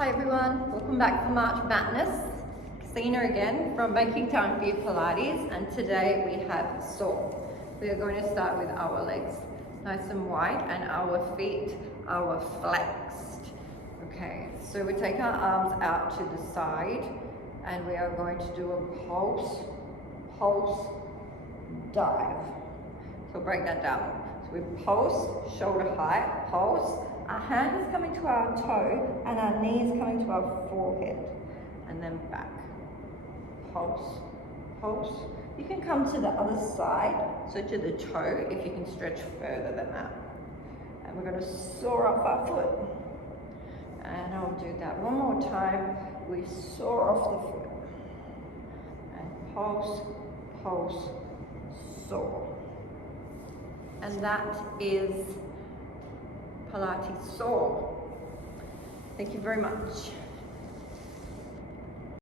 Hi everyone, welcome back to March Madness. Christina again from Making Time for Your Pilates, and today we have saw. We are going to start with our legs nice and wide and our feet are flexed. Okay, so we take our arms out to the side and we are going to do a pulse, dive. So break that down. So we pulse, shoulder height, pulse. Our hand is coming to our toe and our knee is coming to our forehead, and then back. Pulse, pulse. You can come to the other side, so to the toe if you can stretch further than that. And we're going to soar up our foot. And I'll do that one more time. We soar off the foot. And pulse, pulse, soar. And that is Pilates Saw. Thank you very much.